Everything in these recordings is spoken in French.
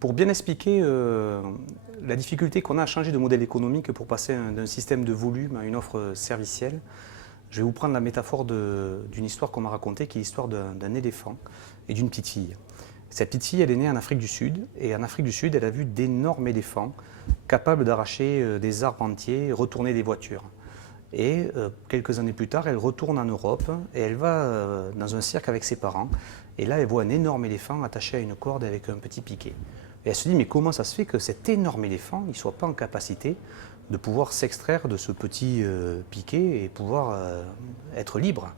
Pour bien expliquer la difficulté qu'on a à changer de modèle économique pour passer d'un système de volume à une offre servicielle, je vais vous prendre la métaphore d'une histoire qu'on m'a racontée, qui est l'histoire d'un éléphant et d'une petite fille. Cette petite fille, elle est née en Afrique du Sud, et en Afrique du Sud, elle a vu d'énormes éléphants capables d'arracher des arbres entiers, retourner des voitures. Et quelques années plus tard, elle retourne en Europe et elle va dans un cirque avec ses parents. Et là, elle voit un énorme éléphant attaché à une corde avec un petit piquet. Et elle se dit, mais comment ça se fait que cet énorme éléphant ne soit pas en capacité de pouvoir s'extraire de ce petit piquet et pouvoir être libre?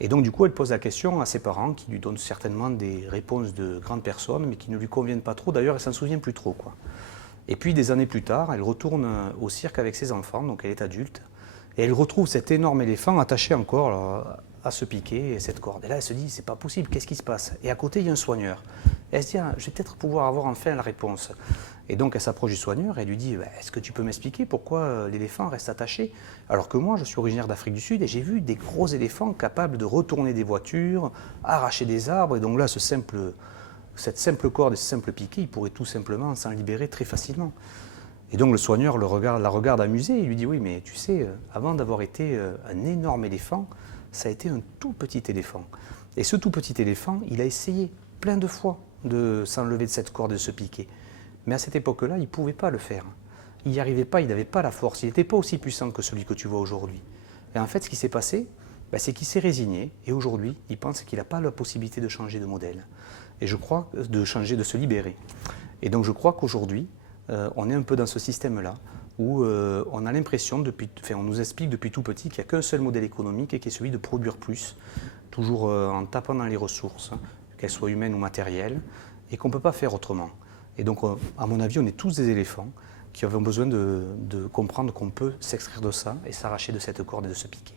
Et donc, du coup, elle pose la question à ses parents, qui lui donnent certainement des réponses de grandes personnes, mais qui ne lui conviennent pas trop. D'ailleurs, elle ne s'en souvient plus trop, quoi. Et puis, des années plus tard, elle retourne au cirque avec ses enfants, donc elle est adulte. Et elle retrouve cet énorme éléphant attaché encore à ce piquet et cette corde. Et là, elle se dit, c'est pas possible, qu'est-ce qui se passe? Et à côté, il y a un soigneur. Et elle se dit, ah, je vais peut-être pouvoir avoir enfin la réponse. Et donc, elle s'approche du soigneur et lui dit, est-ce que tu peux m'expliquer pourquoi l'éléphant reste attaché? Alors que moi, je suis originaire d'Afrique du Sud et j'ai vu des gros éléphants capables de retourner des voitures, arracher des arbres. Et donc là, cette simple corde et ce simple piquet, il pourrait tout simplement s'en libérer très facilement. Et donc le soigneur la regarde amusé et lui dit, oui, mais tu sais, avant d'avoir été un énorme éléphant, ça a été un tout petit éléphant. Et ce tout petit éléphant, il a essayé plein de fois de s'enlever de cette corde et de ce piquet. Mais à cette époque-là, il ne pouvait pas le faire. Il n'y arrivait pas, il n'avait pas la force, il n'était pas aussi puissant que celui que tu vois aujourd'hui. Et en fait, ce qui s'est passé, c'est qu'il s'est résigné et aujourd'hui, il pense qu'il n'a pas la possibilité de changer de modèle. Et je crois, de changer, de se libérer. Et donc je crois qu'aujourd'hui, on est un peu dans ce système-là, où on a l'impression, on nous explique depuis tout petit qu'il n'y a qu'un seul modèle économique et qui est celui de produire plus, toujours en tapant dans les ressources, qu'elles soient humaines ou matérielles, et qu'on ne peut pas faire autrement. Et donc, à mon avis, on est tous des éléphants qui avons besoin de comprendre qu'on peut s'extraire de ça et s'arracher de cette corde et de ce piquet.